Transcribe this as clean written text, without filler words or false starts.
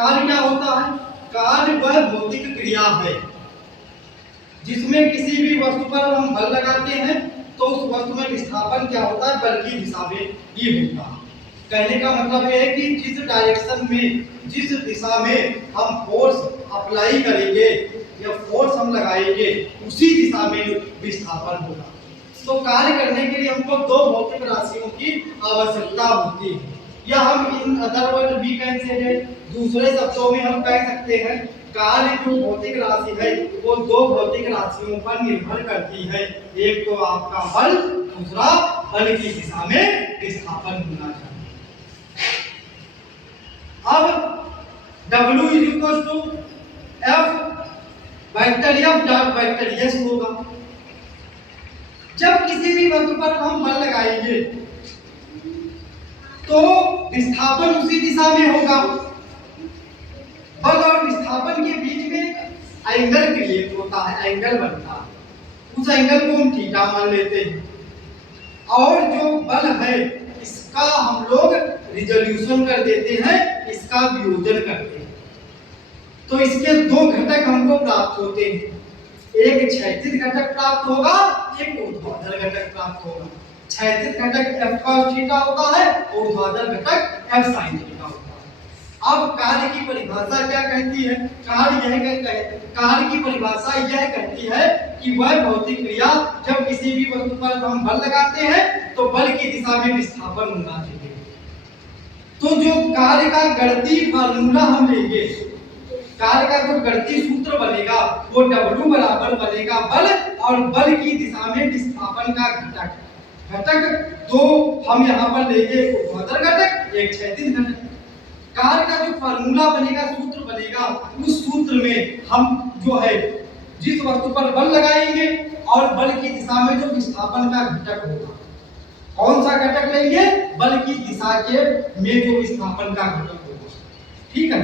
कार्य क्या होता है? कार्य वह भौतिक क्रिया है जिसमें किसी भी वस्तु पर हम बल लगाते हैं तो उस वस्तु में विस्थापन क्या होता है? बल की दिशा में ही होता है। कहने का मतलब यह है कि जिस डायरेक्शन में, जिस दिशा में हम फोर्स अप्लाई करेंगे या फोर्स हम लगाएंगे उसी दिशा में विस्थापन होगा। तो कार्य करने के लिए हमको दो भौतिक राशियों की आवश्यकता होती है, या हम इन अदर वर्ड भी कह सकते हैं, दूसरे शब्दों में हम कह सकते हैं कार्य जो भौतिक राशि है वो दो भौतिक राशियों पर निर्भर करती है। एक तो आपका बल, दूसरा बल की दिशा में विस्थापन होना चाहिए। अब W is equal to F vector F dot vector S होगा। जब किसी भी वस्तु पर हम बल लगाएंगे तो विस्थापन उसी दिशा में होगा। बल और विस्थापन के बीच में एंगल क्रिएट होता है, एंगल बनता है। उस एंगल को हम थीटा मान लेते हैं और जो बल है इसका हम लोग रिजोल्यूशन कर देते हैं, इसका वियोजन करते हैं। तो इसके दो घटक हमको प्राप्त होते हैं, एक क्षैतिज घटक प्राप्त होगा, एक ऊर्ध्वाधर घटक प्राप्त होगा। क्षैतिज घटक F cos थीटा होता है, ऊर्ध्वाधर घटक F sin थीटा होता है। अब कार्य की परिभाषा क्या कहती है? कार्य की परिभाषा यह कहती है कि वह भौतिक क्रिया जब किसी भी वस्तु पर हम बल लगाते हैं तो बल की दिशा में विस्थापन होना चाहिए। तो जो कार्य का गणितीय फार्मूला हम लेंगे, कार्य का जो गणितीय सूत्र बनेगा वो W बराबर बनेगा बल और बल की दिशा में विस्थापन का घटक। घटक दो हम यहाँ पर लेंगे, ऊर्ध्वाधर घटक, एक क्षैतिज घटक। कार्य का जो फार्मूला बनेगा, सूत्र बनेगा, उस सूत्र में हम जो है जिस वस्तु पर बल लगाएंगे और बल की दिशा में जो विस्थापन का घटक होगा, कौन सा घटक लेंगे? बल की दिशा के में जो विस्थापन का घटक होगा। ठीक है।